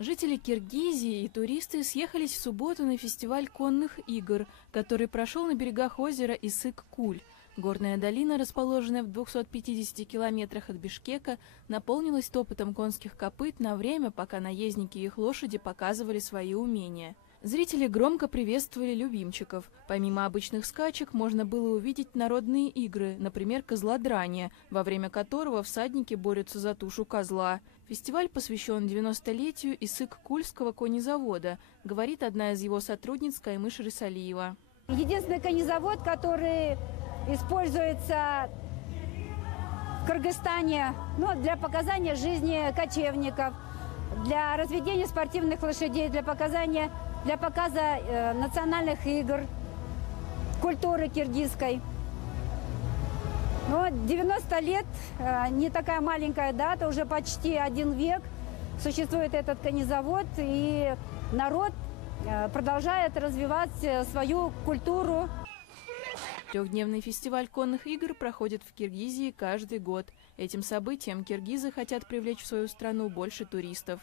Жители Киргизии и туристы съехались в субботу на фестиваль конных игр, который прошел на берегах озера Исык-Куль. Горная долина, расположенная в 250 километрах от Бишкека, наполнилась топотом конских копыт на время, пока наездники и их лошади показывали свои умения. Зрители громко приветствовали любимчиков. Помимо обычных скачек, можно было увидеть народные игры, например, козлодрание, во время которого всадники борются за тушу козла. Фестиваль посвящен 90-летию Исык-Кульского конезавода, говорит одна из его сотрудниц Каймыш Рисалиева. Единственный конезавод, который используется в Кыргызстане для показания жизни кочевников, для разведения спортивных лошадей, для показа национальных игр, культуры киргизской. Но 90 лет, не такая маленькая дата, уже почти 1 век существует этот конезавод, и народ продолжает развивать свою культуру. Трехдневный фестиваль конных игр проходит в Киргизии каждый год. Этим событием киргизы хотят привлечь в свою страну больше туристов.